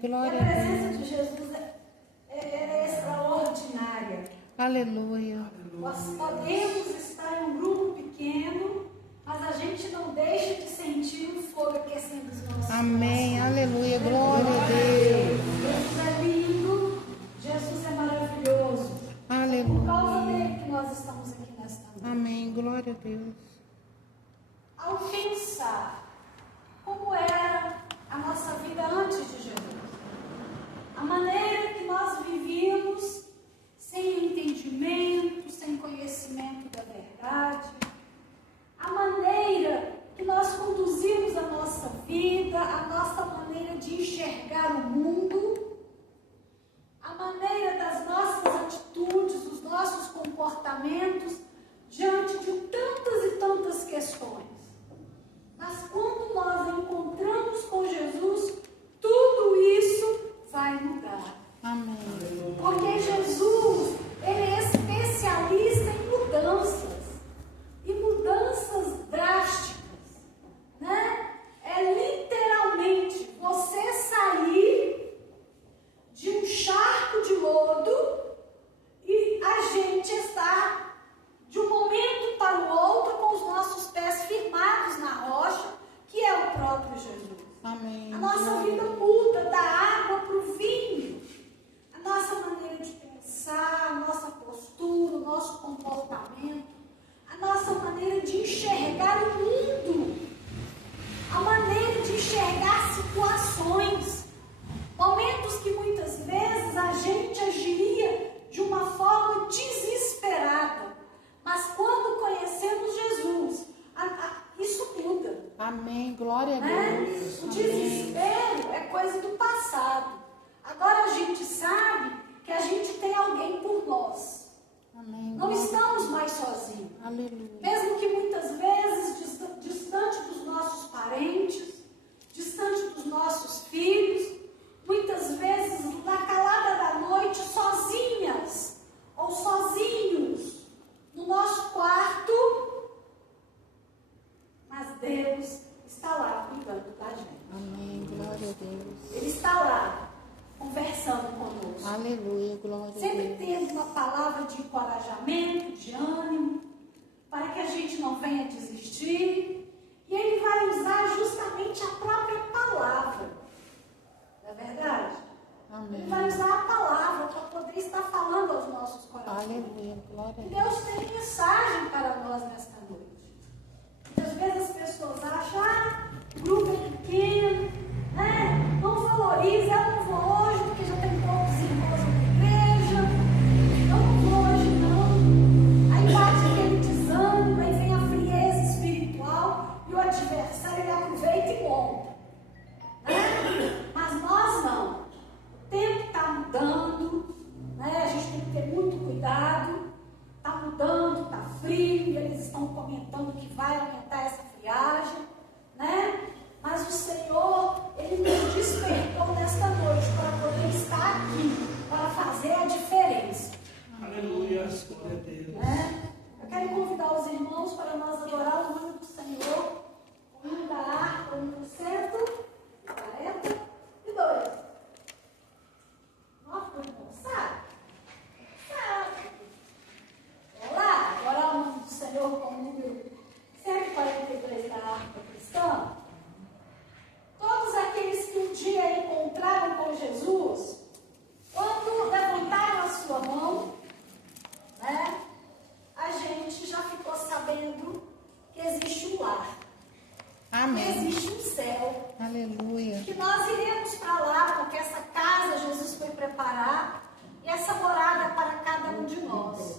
glória a a presença Deus. de Jesus é extraordinária. Aleluia. Nós podemos estar em um grupo pequeno, mas a gente não deixa de sentir um fogo aquecendo os nossos Amém, corações. aleluia, glória a Deus. Jesus é lindo, Jesus é maravilhoso. É por causa Aleluia. dele que nós estamos aqui nesta noite. Amém, glória a Deus. Ao pensar como era a nossa vida antes de Jesus, a maneira que nós vivíamos sem entendimento, sem conhecimento da verdade, a maneira que nós conduzimos a nossa vida, a nossa maneira de enxergar o mundo, a maneira das nossas atitudes, os nossos comportamentos diante de tantas e tantas questões. Mas quando nós encontramos com Jesus, tudo isso vai mudar. Amém. Porque Jesus, ele é especialista em mudanças. E mudanças drásticas, né? É literalmente você sair de um charco de lodo e a gente estar de um momento para o outro com os nossos pés firmados na rocha, que é o próprio Jesus. Amém. A nossa vida muda da água para o vinho. A nossa maneira de pensar, a nossa postura, o nosso comportamento, a nossa maneira de enxergar o mundo, a maneira de enxergar situações, momentos que muitas vezes a gente agiria de uma forma desesperada, mas quando conhecemos Jesus, isso muda. Amém, glória a Né? Deus. O Amém. desespero é coisa do passado. Agora a gente sabe que a gente tem alguém por nós. Amém. Não glória- estamos mais sozinhos. Aleluia. Mesmo que muitas vezes distante dos nossos parentes, distante dos nossos filhos, muitas vezes na calada da noite, sozinhas ou sozinhos no nosso quarto, mas Deus está lá cuidando da gente. Amém, glória a Deus. Ele está lá conversando conosco. Aleluia, glória a Sempre Deus. tendo uma palavra de encorajamento, de ânimo, para que a gente não venha desistir. E Ele vai usar justamente a própria palavra. Não é verdade? Amém. Ele vai usar a palavra para poder estar falando aos nossos corações. Aleluia, glória a E Deus. Deus tem mensagem para nós nesta noite. Às vezes as pessoas acham, o grupo é pequeno, né? Não valoriza, eu não vou hoje porque já tem poucos irmãos na igreja, eu não vou hoje não. Aí bate aquele desânimo, aí vem a frieza espiritual e o adversário ele aproveita e monta. Né? Mas nós não. O tempo está mudando, né? A gente tem que ter muito cuidado. Está mudando, está frio, e eles estão comentando que vai aumentar essa friagem, né? Mas o Senhor, Ele nos despertou nesta noite para poder estar aqui, para fazer a diferença. Aleluia, glória a Deus. Né? Eu quero convidar os irmãos para nós adorar o nome do Senhor, o hino da harpa, o número 142. Nossa, meu irmão, sabe? Sabe? É lá, orar o nome do Senhor com o número 142 da harpa cristã. Todos aqueles que um dia encontraram com Jesus, quando levantaram a sua mão, né, a gente já ficou sabendo que existe um lar, que Amém. existe um céu, Aleluia. que nós iremos para lá, porque essa casa Jesus foi preparar, e essa morada é para cada um de nós.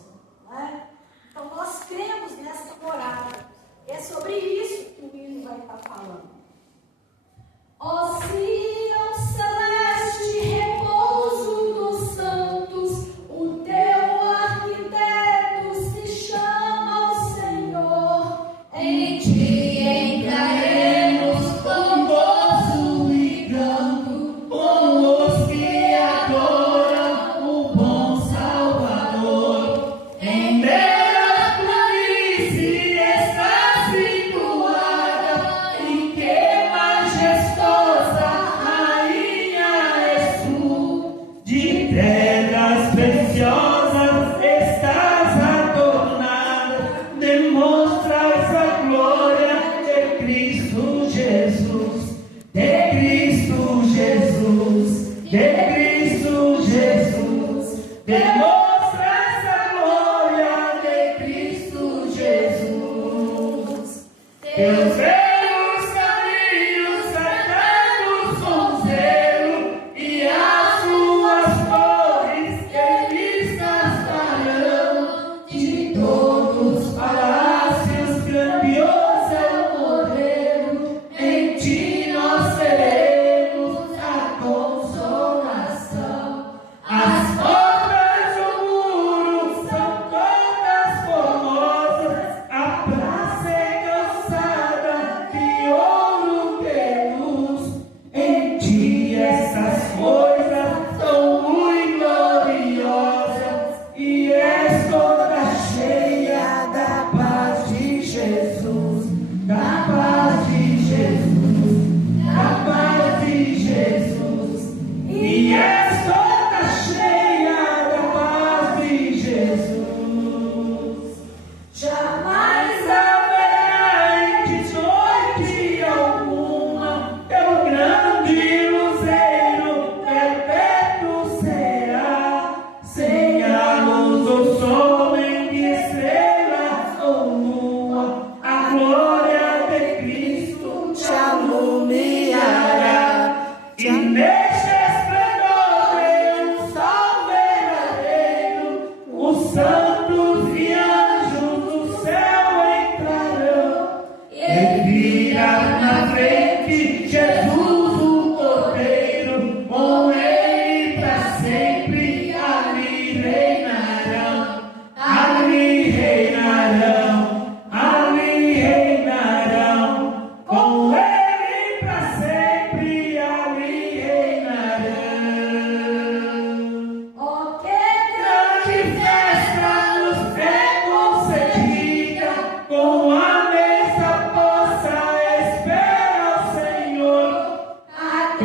Né? Então nós cremos nessa morada. E é sobre isso que o hino vai estar falando. Ó Sião celeste, repouso dos santos, o teu arquiteto se chama o Senhor. Em ti entraremos com gozo e canto, com os que adoram o bom Salvador. Em beira planície está situada, em que majestosa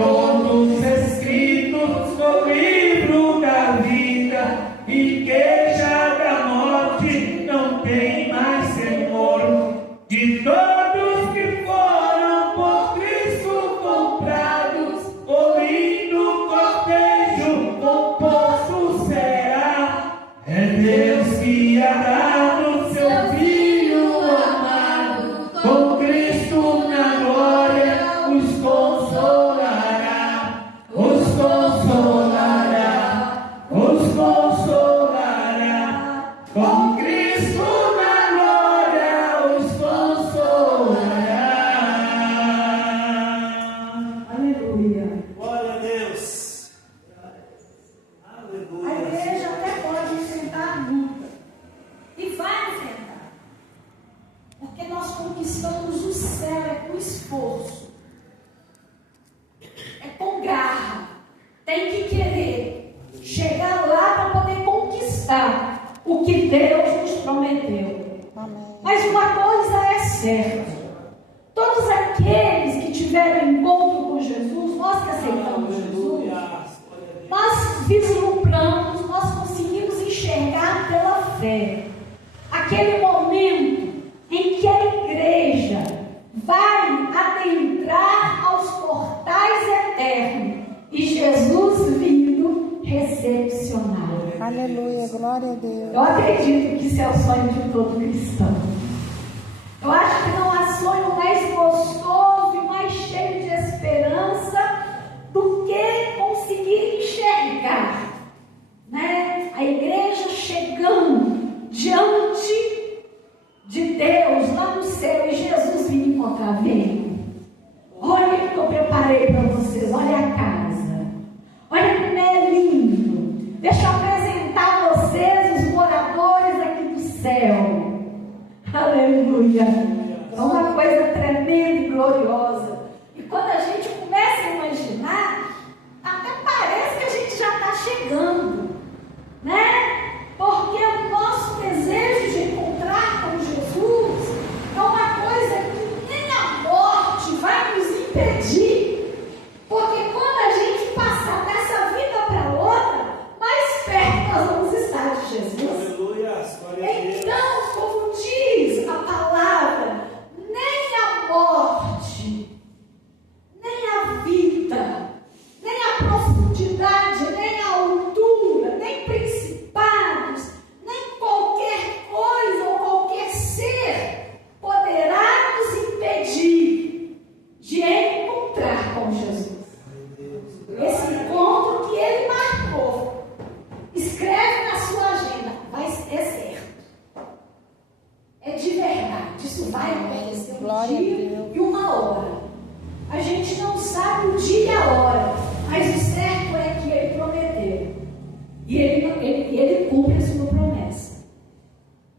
todos escritos no livro da vida, e que já da morte não tem mais temor. De todos que foram por Cristo comprados, o lindo cortejo composto será. É Deus que há dado seu Filho amado, com Cristo na glória os consolará, os consolará, os consolará. Com Cristo na glória os consolará. Aleluia. Glória a Deus. A Aleluia. igreja até pode enfrentar a luta. E vai enfrentar. Porque nós conquistamos o céu é com esforço. É com garra. Tem que querer chegar lá para poder conquistar o que Deus nos prometeu. Amém. Mas uma coisa é certa. Todos aqueles que tiveram encontro com Jesus, nós que aceitamos Jesus, nós vislumbramos, nós conseguimos enxergar pela fé aquele momento em que a igreja vai adentrar aos portais eternos e Jesus vindo recepcioná-lo. Aleluia, glória a Deus. Eu acredito que isso é o sonho de todo cristão. Eu acho que não há sonho mais gostoso e mais cheio de esperança do que conseguir enxergar, né? A igreja chegando diante de Deus lá no céu e Jesus vindo encontrar. Vem, olha o que eu preparei para vocês, olha a casa, olha como é lindo. Deixa eu apresentar a vocês os moradores aqui do céu. Aleluia. É uma coisa tremenda e gloriosa. E quando a gente começa a imaginar, até parece que a gente já está chegando, né? Porque o nosso desejo de encontrar com Jesus é uma coisa que nem a morte vai nos impedir. Porque quando a gente passar dessa vida para outra, mais perto nós vamos estar de Jesus. Aleluia. Glória a Deus. Então, como diz a palavra, nem a morte, nem a vida, nem a profundidade, nem a altura, nem principados, nem qualquer coisa ou qualquer ser poderá nos impedir de encontrar com Jesus. Esse encontro que ele marcou, escreve na sua agenda, vai ser certo. É de verdade, isso vai acontecer um Glória a dia Deus. e uma hora. A gente não sabe o dia e a hora, mas o certo é que ele prometeu. E ele cumpre a sua promessa.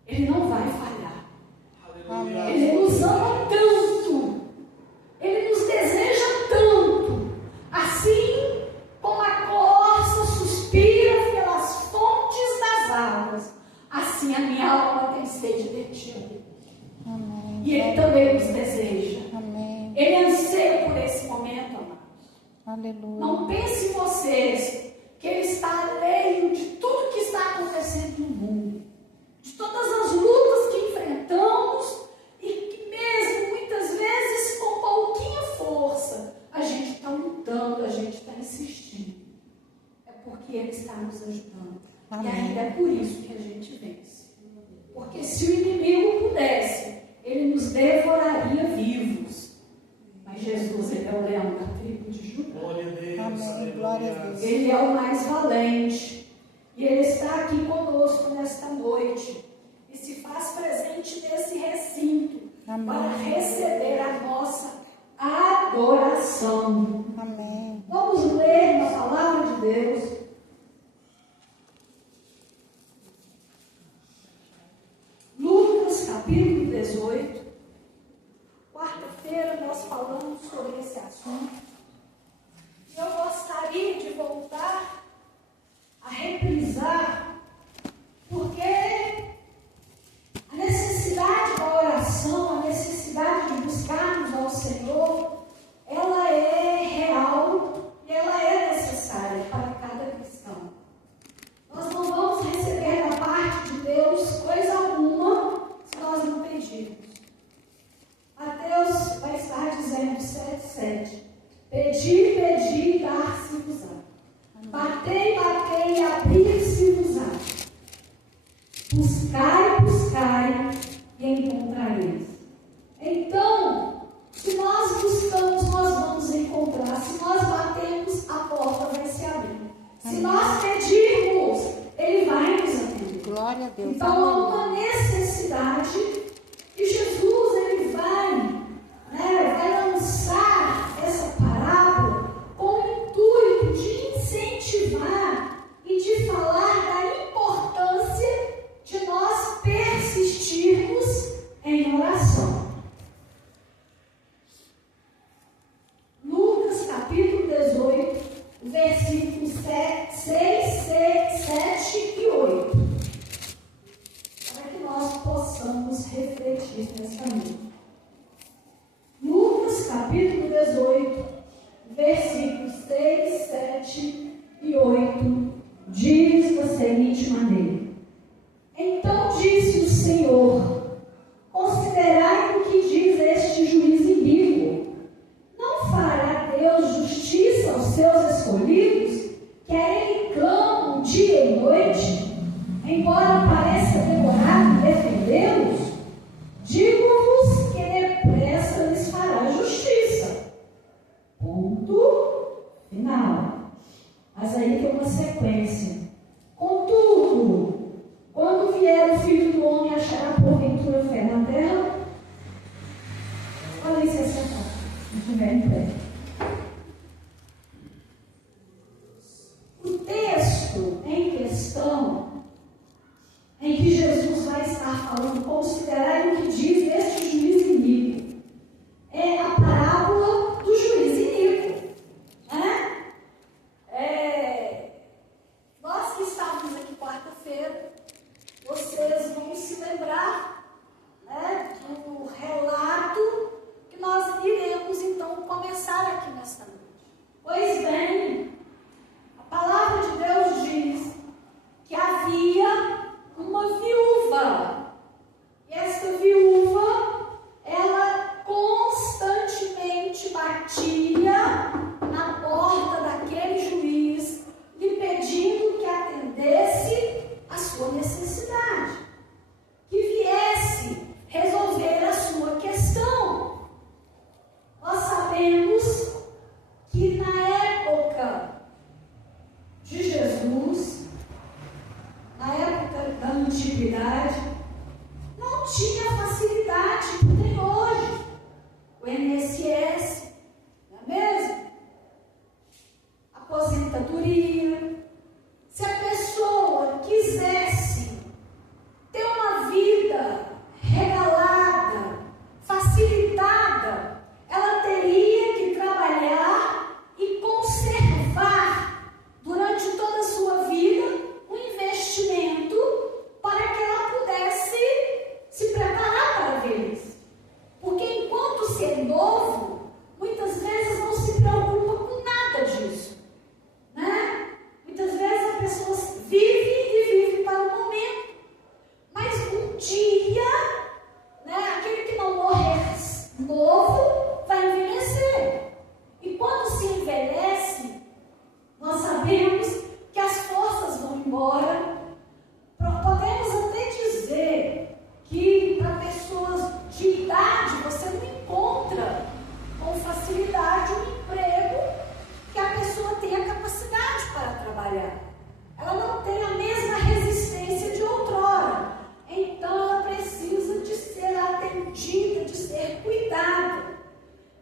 Ele não vai falhar. Amém. Ele nos ama tanto. Ele nos deseja tanto. Assim como a corça suspira pelas fontes das águas, assim a minha alma tem sede de ti. Amém. E ele também nos deseja. Amém. Ele anseia por esse momento, amados. Aleluia. Não pense em vocês que ele está alheio de tudo que está acontecendo no mundo, de todas as lutas que enfrentamos e que mesmo muitas vezes com pouquinha força a gente está lutando, a gente está insistindo. É porque ele está nos ajudando. Amém. E ainda é por isso que a gente vence. Porque se o inimigo pudesse, ele nos devoraria vivos. Mas Jesus, ele é o leão da tribo de Judá. Glória a Deus. Amém. Glória a Deus. Ele é o mais valente. E ele está aqui conosco nesta noite. E se faz presente nesse recinto. Amém. Para receber a nossa adoração. Amém. Vamos ler na palavra de Deus. Lucas capítulo 18. Quarta-feira nós falamos sobre esse assunto. Eu gostaria de voltar a reprisar, porque a necessidade da oração, a necessidade de buscarmos ao Senhor, ela é real Se nós pedirmos, Ele vai nos atender. Glória a Deus. Então há uma necessidade que Jesus ele vai lançar essa parábola com o intuito de incentivar e de falar da importância de nós persistirmos em oração. Lucas capítulo 18, versículos 6, 7 e 8. Para que nós possamos refletir nesta noite. Lucas capítulo 18, versículos 6, 7 e 8, diz da seguinte maneira: Então disse o Senhor: Considerai o que diz este juiz iníquo. Não fará Deus justiça aos seus escolhidos, que a Ele clamam dia e noite, embora pareça demorado defendê-los? Digo-vos que depressa lhes fará justiça. Ponto final. Mas aí tem uma sequência. Contudo, quando vier o Filho do Homem, achará porventura fé na terra? Olha isso, se estiver em pé. O texto em questão, em que Jesus vai estar falando, considerai o que diz este juiz iníquo, é a parábola do juiz iníquo. Nós que estávamos aqui quarta-feira, vocês vão se lembrar do relato que nós iremos então começar aqui nesta noite. Pois bem, a palavra de Deus diz que havia uma viúva, e essa viúva, ela constantemente batia na porta daquele juiz, lhe pedindo que atendesse a sua necessidade, que viesse resolver a sua questão. Nós sabemos que na época de Jesus, na época da antiguidade, não tinha facilidade que tem hoje. O INSS, não é mesmo? Aposentadoria. Se a pessoa quisesse ter uma vida regalada, facilitada, ela teria que trabalhar e conservar durante toda a sua vida um investimento para que ela pudesse se preparar para a velhice. Porque enquanto ser novo, muitas vezes não se preocupa com nada disso, né? Muitas vezes a pessoa vive para o momento, mas um dia, aquele que não morrer novo vai envelhecer. E quando se envelhece, nós sabemos que as forças vão embora. Podemos até dizer que para pessoas de idade você não encontra com facilidade um emprego que a pessoa tenha capacidade para trabalhar. Ela não tem a mesma resistência de outrora. Então ela precisa de ser atendida, de ser cuidada.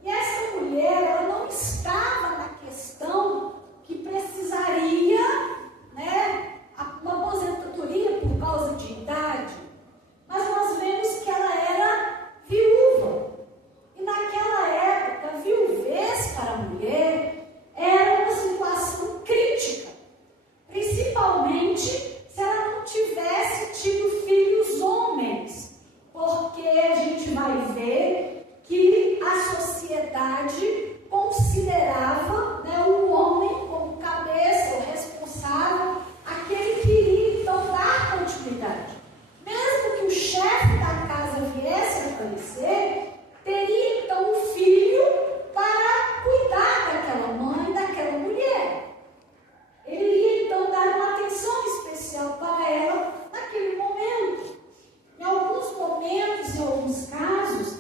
E essa mulher, ela não estava na questão que precisaria, uma aposentadoria por causa de idade, mas nós vemos que ela era viúva. E naquela época, a viuvez para a mulher era uma situação crítica, principalmente se ela não tivesse tido filhos homens, porque a gente vai ver que a sociedade considerava o homem como cabeça ou responsável, aquele que iria então dar continuidade. Mesmo que o chefe da casa viesse a falecer, teria então um filho para cuidar daquela mãe, daquela mulher. Ele iria então dar uma atenção especial para ela naquele momento. Em alguns momentos, em alguns casos,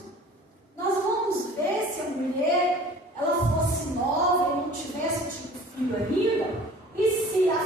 nós vamos ver se a mulher ela fosse nova e não tivesse tido filho ainda, e se a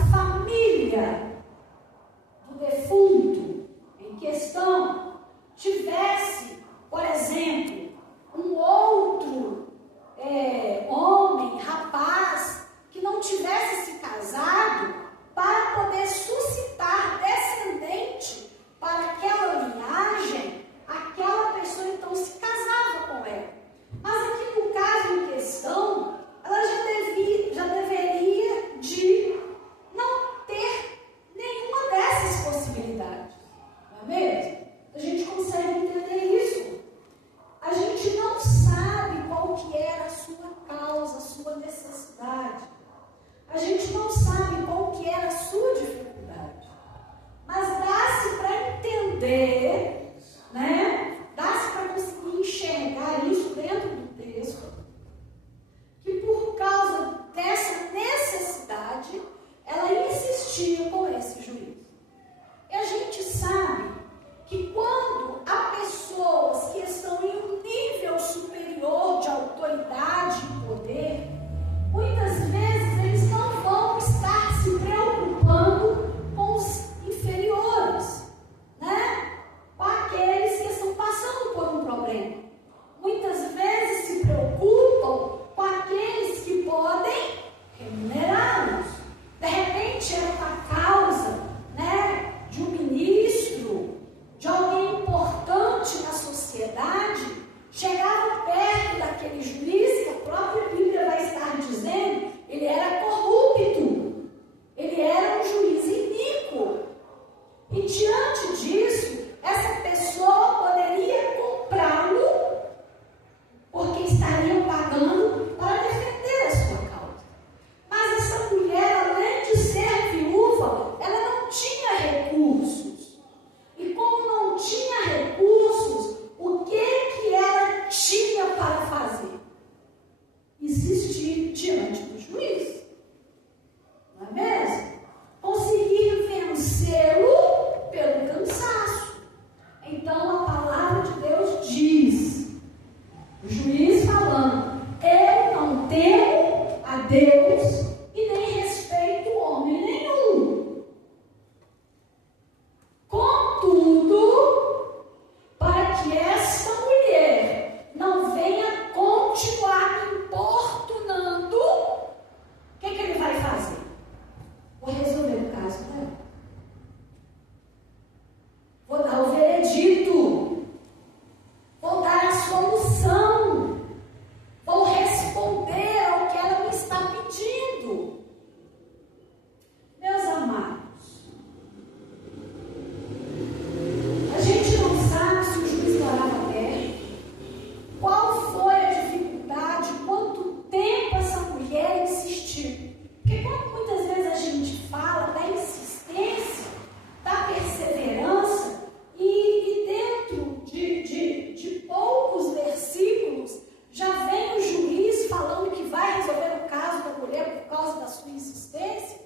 causa da sua insistência,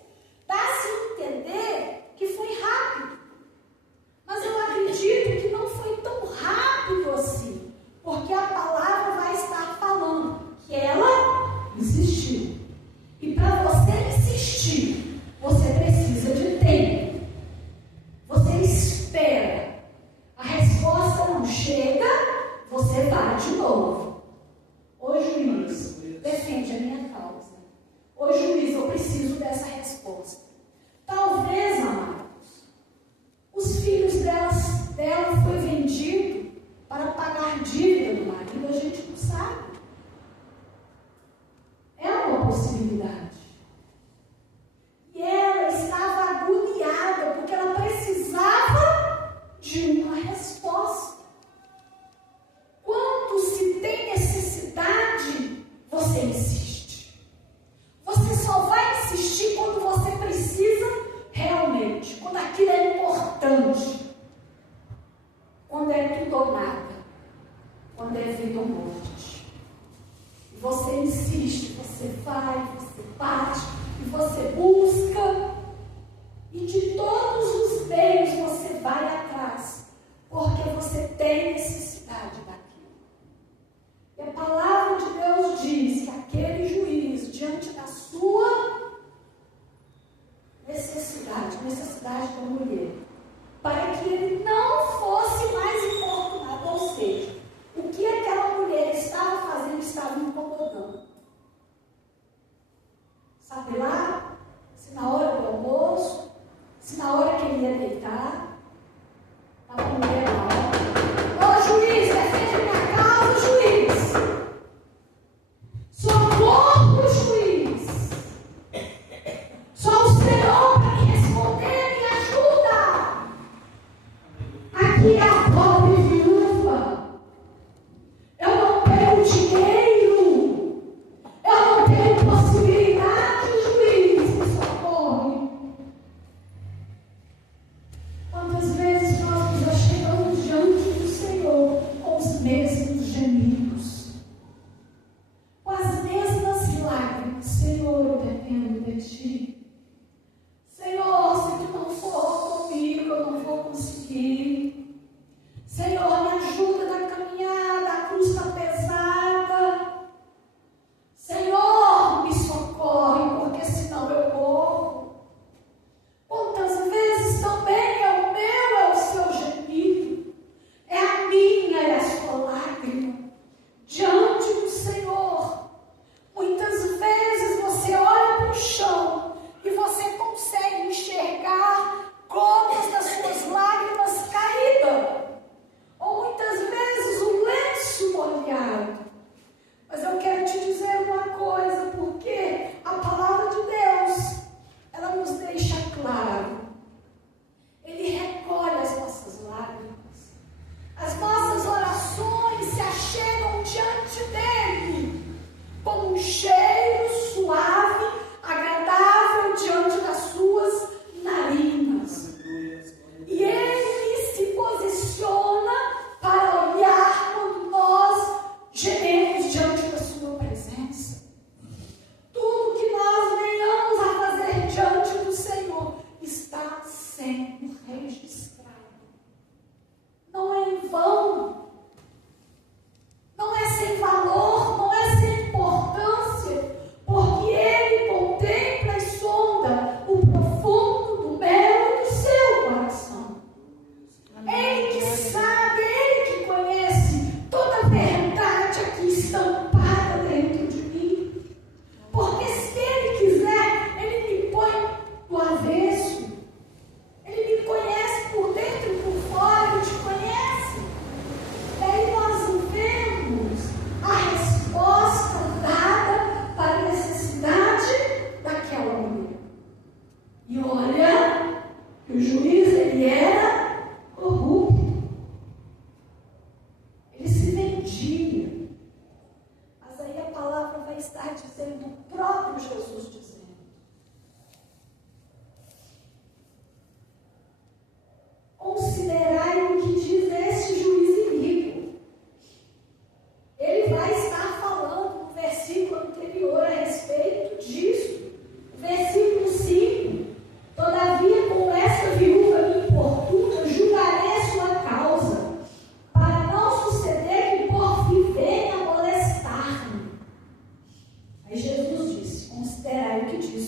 dá-se a entender que foi rápido. Mas eu acredito que não foi tão rápido assim, porque a palavra vai estar falando que ela insistiu. E para você insistir, você precisa de tempo. Você espera. A resposta não chega, você vai de novo. Ô juiz, defende a minha causa. Ô juiz, eu preciso dessa resposta. Talvez, amados, os filhos dela foi vendido para pagar dívida do marido, a gente não sabe. É uma possibilidade. E ela estava agoniada, porque ela precisava de uma resposta. Quando se tem necessidade, você insiste. Você só vai insistir quando você precisa realmente, quando aquilo é importante, quando é tudo ou nada, quando é vida ou morte. E você insiste, você vai, você bate, e você busca, e de todos os meios você vai atrás, porque você tem necessidade daquilo. E a palavra de Deus diz que aquele juiz, diante da sua necessidade da mulher, para que ele não fosse mais importunado, ou seja, o que aquela mulher estava fazendo estava incomodando. Sabe lá?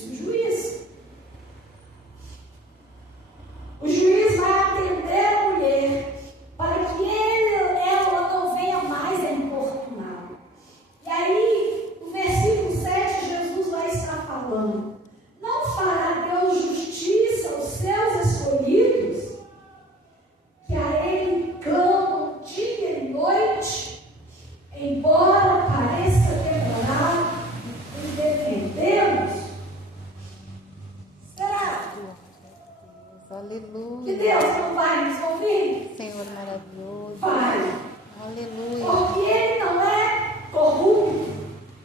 disse o juiz. O juiz vai atender a mulher para que ela não venha mais a importuná-lo. E aí, no versículo 7, Jesus vai estar falando: não fará Deus justiça aos seus escolhidos, que a Ele clamam dia e noite, embora pareça demorado em defendê-los? Será Aleluia. que Deus não vai nos ouvir? Senhor maravilhoso. Vai. Aleluia. Porque Ele não é corrupto,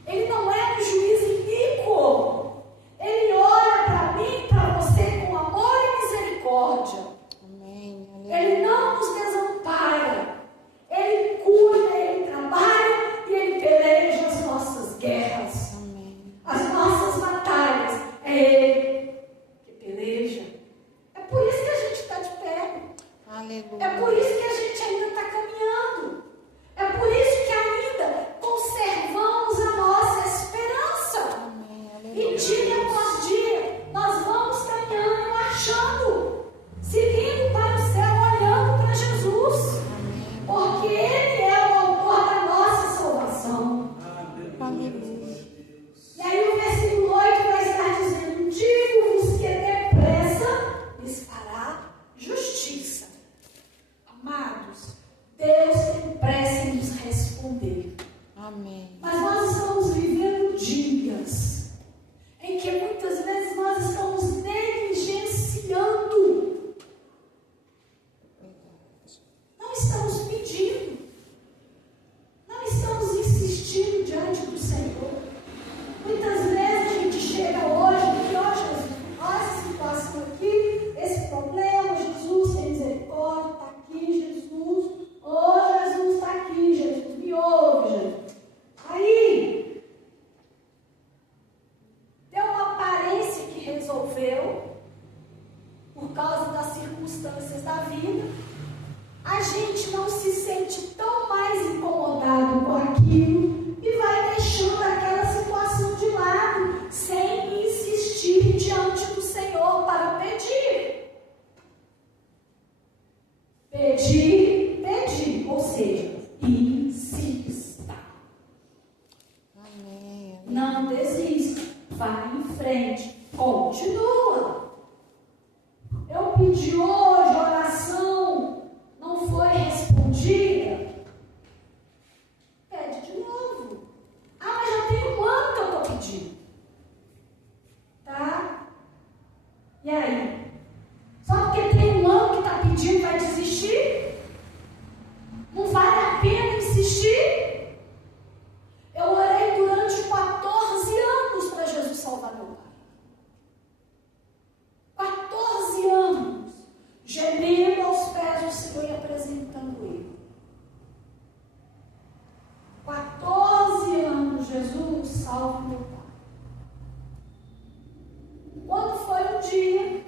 Ele não é um juiz iníquo. Ele olha para mim e para você com amor e misericórdia. Amém. Ele não nos desampara. Ele cuida, Ele trabalha e Ele peleja as nossas guerras. Amém. As nossas batalhas. É Ele que peleja. É por isso que a gente está de pé. Aleluia. É por isso que a gente ainda está caminhando. É por isso que ainda conservamos a nossa esperança. Amém. E Aleluia. dia após dia, nós vamos caminhando e marchando, seguindo para o céu, olhando para Jesus. Amém. Porque Ele é o autor da nossa salvação. Aleluia. E aí o versículo 8 vai estar dizendo: digo-vos que depressa lhes fará justiça. Amados, Deus tem pressa em nos responder. Amém. Mas nós estamos vivendo dias em que muitas vezes nós estamos negligenciando. Não estamos pedindo. Não estamos insistindo diante do Senhor. Muitas vezes a gente chega hoje e ó Jesus, olha essa situação aqui, esse problema, Jesus, tem misericórdia, está aqui, Jesus. Oh, Jesus está aqui, Jesus, me ouve, Jesus. Aí, deu uma aparência que resolveu, por causa das circunstâncias da vida, a gente não se sente tão mais incomodado com aquilo e vai deixando aquela situação de lado, sem insistir diante do Senhor para pedir. Pedir, pedir, ou seja, insista. Amém. Não desista, vai em frente, continua. Eu pedi hoje, a oração não foi respondida. Pede de novo. Ah, mas já tem um ano que eu estou pedindo. Tá? E aí? Só porque tem um ano que está pedindo, vai desistir? Não vale a pena insistir? Eu orei durante 14 anos para Jesus salvar meu pai. 14 anos, gemendo aos pés do Senhor e apresentando Ele. 14 anos, Jesus salva meu pai. Quando foi um dia,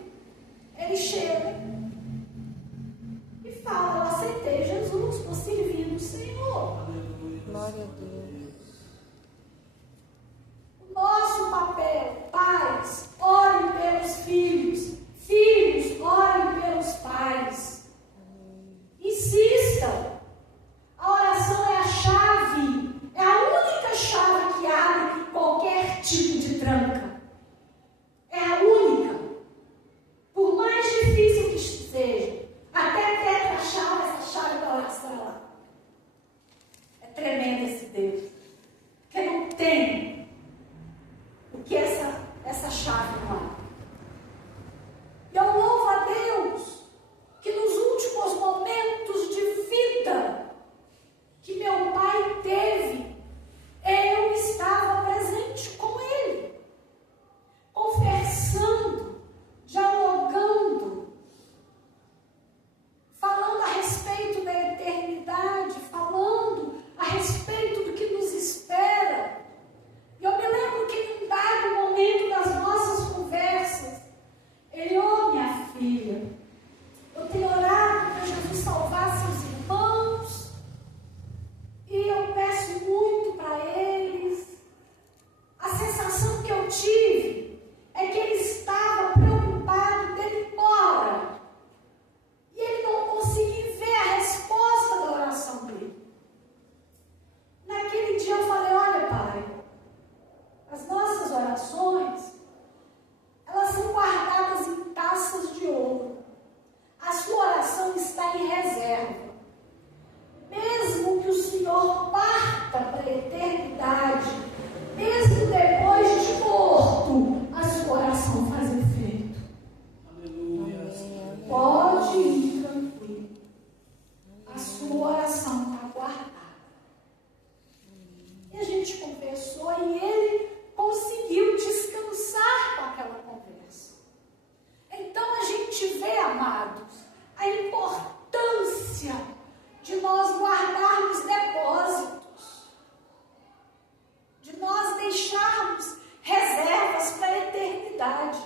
eternidade.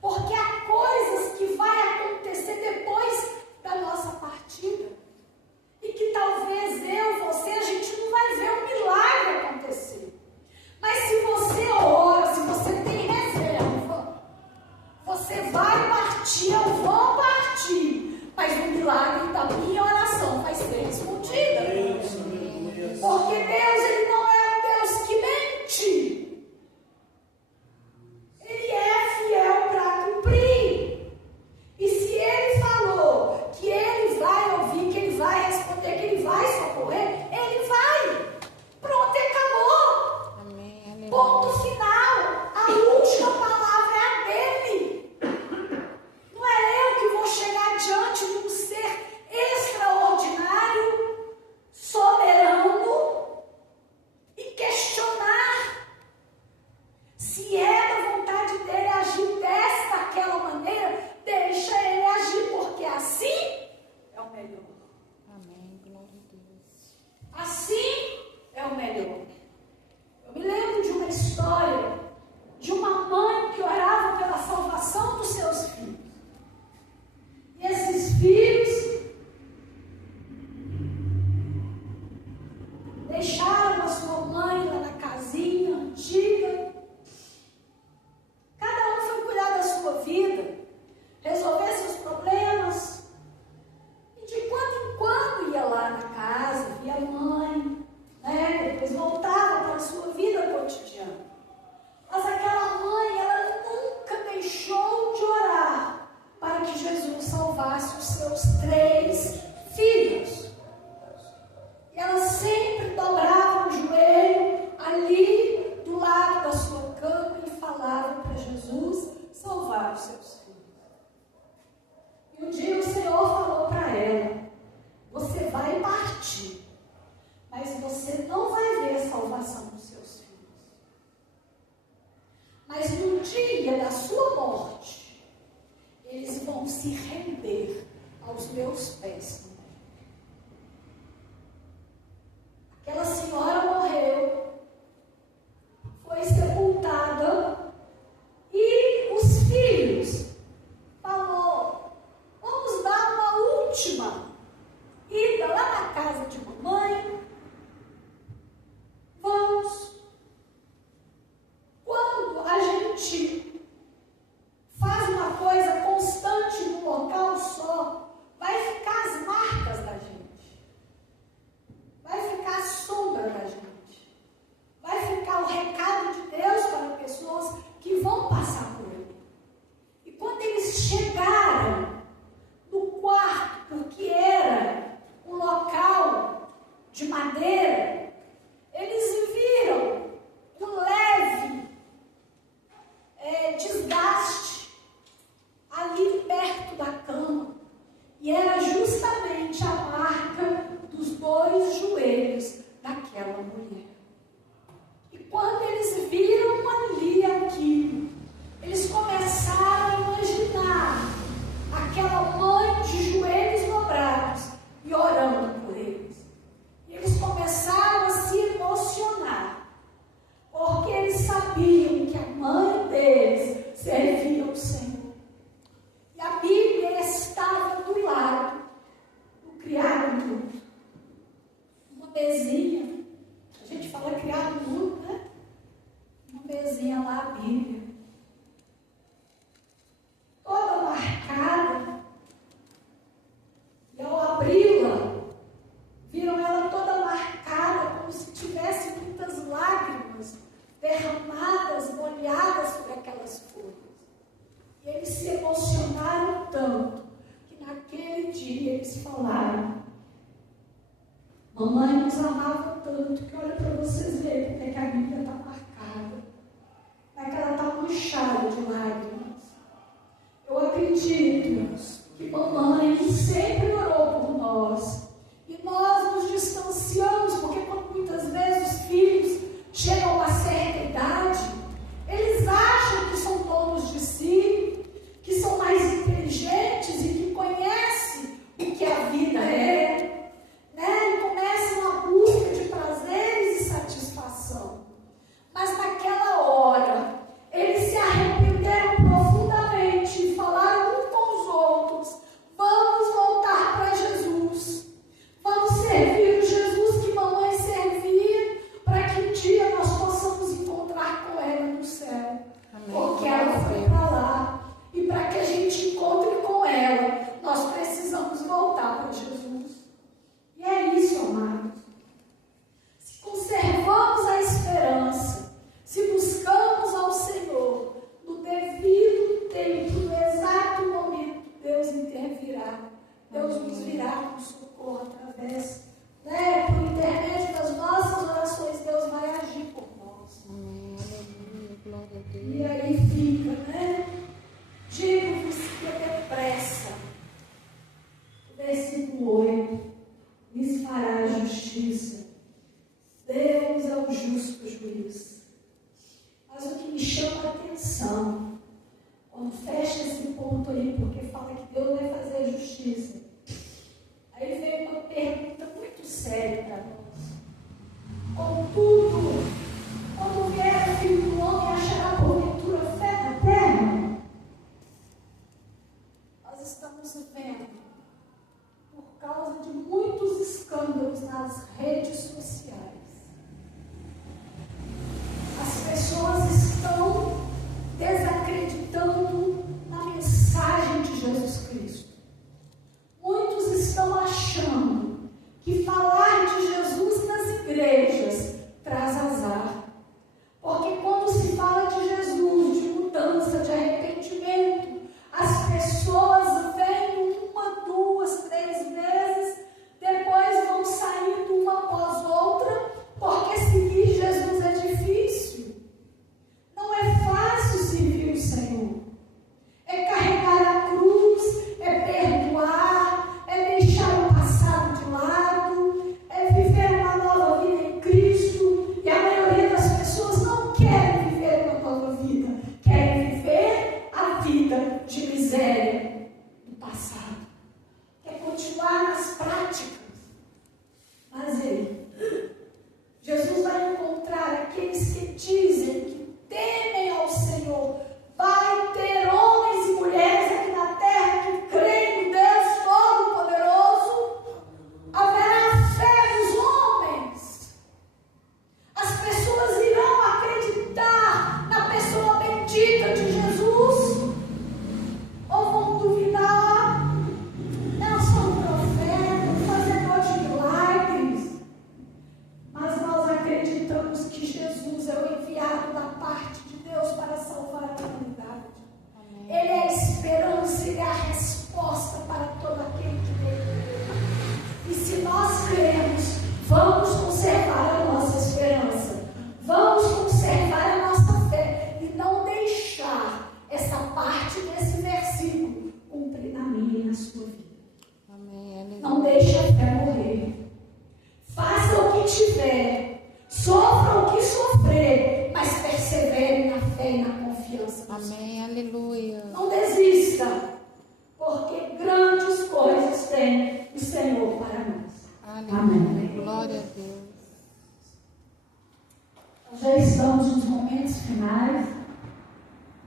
Porque há coisas que vai acontecer depois da nossa partida. E que talvez eu, você, a gente não vai ver um milagre acontecer. Mas se você ora, se você tem reserva, você vai partir, eu vou partir. Mas o milagre da minha oração vai ser respondida. Porque Deus, Ele não é um Deus que mente. Ele é fiel para cumprir. E se Ele falou que Ele vai ouvir, que Ele vai responder, que Ele vai socorrer, Ele vai. Pronto, acabou. Amém. Ponto final. A última palavra é a dele. Não é eu que vou chegar diante de um ser extraordinário, soberano, e questionar se é da vontade dele agir desta, daquela maneira. Deixa ele agir, porque assim é o melhor. Amém. Glória a Deus. Assim é o melhor. Eu me lembro de uma história de uma mãe que orava pela salvação dos seus filhos. E esses filhos deixaram a sua mãe lá na casinha antiga. Cada um foi cuidar da sua vida, resolver seus problemas. E de quando em quando ia lá na casa, via a mãe, né? Depois voltava para a sua vida cotidiana. Mas aquela mãe, ela nunca deixou de orar para que Jesus salvasse os seus 3 filhos. E ela sempre dobrava o joelho ali do lado da sua cama e falava para Jesus salvar os seus filhos. E um dia o Senhor falou para ela: você vai partir, mas você não vai ver a salvação dos seus filhos. Mas no dia da sua morte, eles vão se render aos meus pés. Aquela senhora morreu, foi sepultada, e os filhos falou: vamos dar uma última ida lá na casa de mamãe. Vamos. Quando a gente faz uma coisa constante num local só, vai ficar as marcas da gente. Vai ficar a sombra da gente. Vai ficar o recado de Deus para pessoas que vão passar por ele. E quando eles chegaram no quarto, porque era um local de madeira, eles viram um leve desgaste ali perto da cama. E era justamente a marca dos 2 joelhos daquela mulher. E quando eles viram ali aquilo, eles começaram a imaginar aquela mãe de joelhos dobrados e orando por eles. E eles começaram a se emocionar, porque eles sabiam que a mãe deles servia ao Senhor. E a Bíblia estava do lado do criado mudo. Uma mesinha, a gente fala criado mudo, né? Uma mesinha lá, a Bíblia. Toda marcada. E ao abri-la, viram ela toda marcada, como se tivesse muitas lágrimas derramadas, molhadas sobre aquelas folhas. E eles se emocionaram tanto, que naquele dia eles falaram: mamãe nos amava tanto, que olha para vocês verem porque que a Bíblia está marcada. Como é que ela está manchada de lágrimas. Eu acredito que mamãe sempre orou por nós. E nós nos distanciamos, porque muitas vezes os filhos chegam a uma certa idade, eles acham que são donos de si, que são mais inteligentes e que conhecem o que a vida é, né? E começam a busca de prazeres e satisfação. Mas naquela hora, eles se arrependeram fecha esse ponto aí, porque fala que Deus vai fazer justiça. Aí ele veio uma pergunta muito séria para nós. Contudo, quando vier o Filho do Homem, achará porventura fé na terra? Nós estamos vendo, por causa de muitos escândalos nas redes sociais, as pessoas estão desacreditando na mensagem de Jesus Cristo. Muitos estão achando que falar de Jesus nas igrejas traz azar. Porque quando se fala de Jesus, de mudança, de arrependimento, as pessoas vêm uma, duas, três vezes, depois vão saindo uma após outra, porque seguir Jesus é difícil. Não é fácil servir o Senhor. É carregar a cruz, é perdoar, é deixar o passado de lado, é viver uma nova vida em Cristo. E a maioria das pessoas não querem viver uma nova vida, querem viver a vida de miséria do passado. Quer continuar nas práticas. Mas aí, Jesus vai encontrar aqueles que dizem que temem ao Senhor. Vai ter homens e mulheres aqui na terra que creem no Deus Todo-Poderoso. Haverá fé nos homens. As pessoas irão acreditar na pessoa bendita de Jesus. Ou vão duvidar. Eu sou um profeta, fazedor de milagres. Mas nós acreditamos que Jesus é o enviado da parte de Deus para salvar a humanidade. Amém. Ele é a esperança, Ele é a resposta para todo aquele que crê. E se nós cremos, vamos conservar a nossa esperança, vamos conservar a nossa fé e não deixar essa parte desse versículo cumprir na minha e na sua vida. Amém. Não deixe a fé morrer. Faça o que tiver, sofra o que sofrer, mas persevere na fé e na confiança. Amém. Aleluia. Não desista, porque grandes coisas tem o Senhor para nós. Aleluia. Amém. Glória a Deus. Nós já estamos nos momentos finais.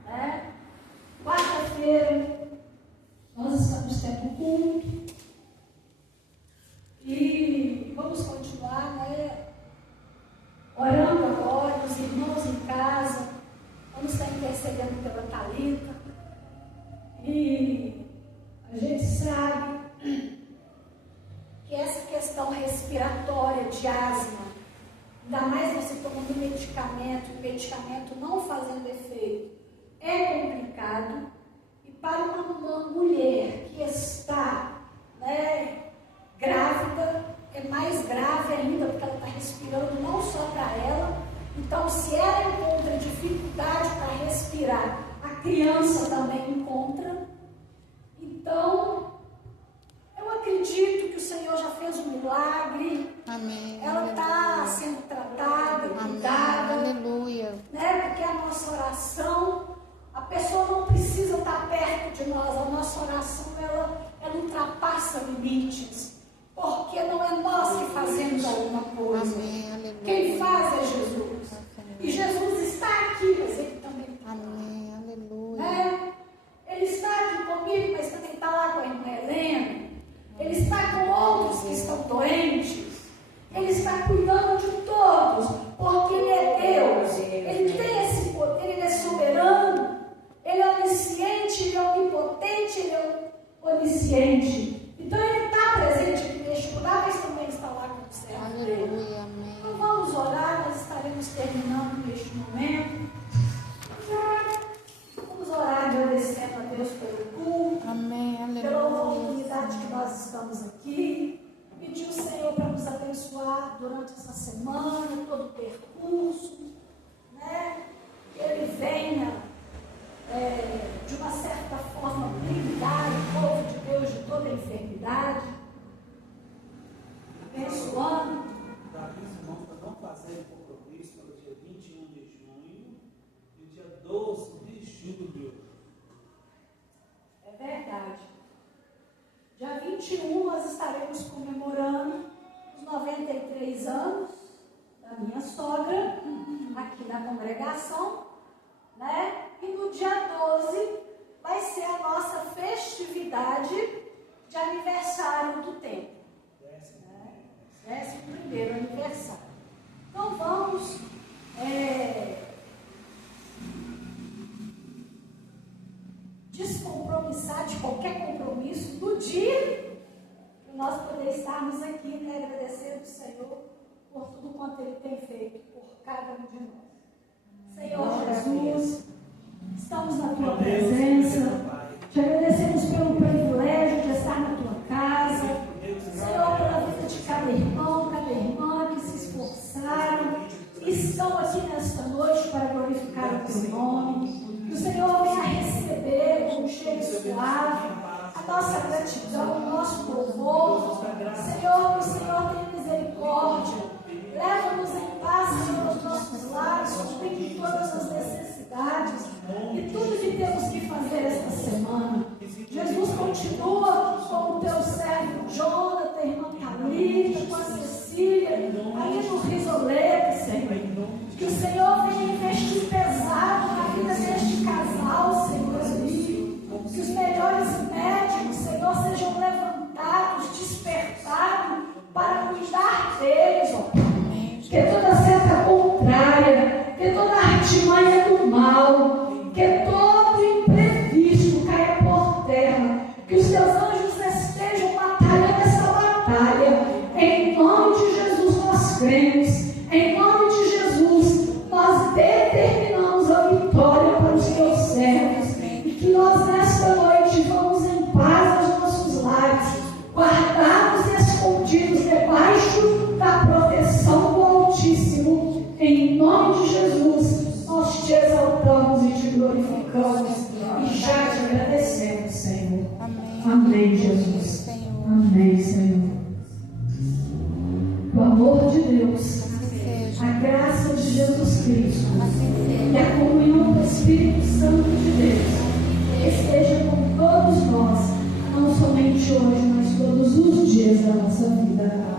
Né? Quarta-feira, nós estamos tendo culto. E vamos continuar, né? Orando agora, os irmãos em casa. Vamos estar intercedendo pela Thalita. E a gente sabe que essa questão respiratória de asma, ainda mais você tomando medicamento, o medicamento não fazendo efeito, é complicado. E para uma mulher que está, né, grávida, é mais grave ainda, porque ela está respirando não só para ela. Então, se ela encontra dificuldade para respirar, a criança também encontra. Então, eu acredito que o Senhor já fez um milagre. Amém. Ela está sendo tratada, cuidada. Aleluia. Né? Porque a nossa oração, a pessoa não precisa estar perto de nós. A nossa oração, ela ultrapassa limites. Porque não é nós que fazemos alguma coisa. Amém. Aleluia. Quem faz é Jesus. E Jesus está aqui, mas Ele também está lá. Amém. Aleluia. Né? Ele está aqui comigo, mas também está lá com a irmã Helena. Ele está com outros que estão doentes. Ele está cuidando de todos, porque Ele é Deus. Ele tem esse poder, Ele é soberano. Ele é onisciente, Ele é onipotente, Ele é onisciente. Então Ele está presente aqui neste lugar, mas também está lá com o servo dele. Aleluia. Amém. Então vamos orar, nós estaremos terminando neste momento. Vamos orar agradecendo a Deus pelo culto, Amém. pela Aleluia. oportunidade que nós estamos aqui. Pedir o Senhor para nos abençoar durante essa semana, todo o percurso, né? Que Ele venha, de uma certa forma, blindar o povo de Deus de toda enfermidade, abençoando. Davi, os irmãos, para não fazerem compromisso pelo dia 21 de junho e dia 12 de julho. 21 nós estaremos comemorando os 93 anos da minha sogra, aqui na congregação, né? E no dia 12 vai ser a nossa festividade de aniversário do templo. 11º aniversário. Então vamos descompromissar de qualquer compromisso do dia para nós poder estarmos aqui, né, agradecendo ao Senhor por tudo quanto Ele tem feito por cada um de nós. Senhor Jesus, estamos na Tua presença, te agradecemos pelo privilégio de estar na Tua casa, Senhor, pela vida de cada irmão, cada irmã que se esforçaram e estão aqui nesta noite para glorificar o Teu nome. Que o Senhor venha receber com um cheiro suave a nossa gratidão, o nosso louvor. Senhor, que o Senhor tenha misericórdia. Leva-nos em paz, Senhor, aos nossos lares, cumprindo todas as necessidades e tudo que temos que fazer esta semana. Jesus, continua com o Teu servo Jonathan, a irmã Thalita, com a Cecília, aí no Risolete, Senhor. Que o Senhor venha investir pesado na vida deste casal, Senhor amigo. Que os melhores médicos, Senhor, sejam levantados, despertados para cuidar deles, ó Pai. Que toda seta contrária, que toda artimanha do mal, que todo imprevisto caia por terra. Que os Teus anjos estejam batalhando essa batalha. Em nome de Jesus nós cremos. Em nome de Jesus, nós determinamos a vitória para os Teus servos e que nós nesta noite vamos em paz aos nossos lares, guardados e escondidos debaixo da proteção do Altíssimo. Em nome de Jesus, nós Te exaltamos e Te glorificamos e já Te agradecemos, Senhor. Amém, Jesus. Amém, Senhor. O amor de Deus, a graça de Jesus Cristo e a comunhão do Espírito Santo de Deus esteja com todos nós, não somente hoje, mas todos os dias da nossa vida.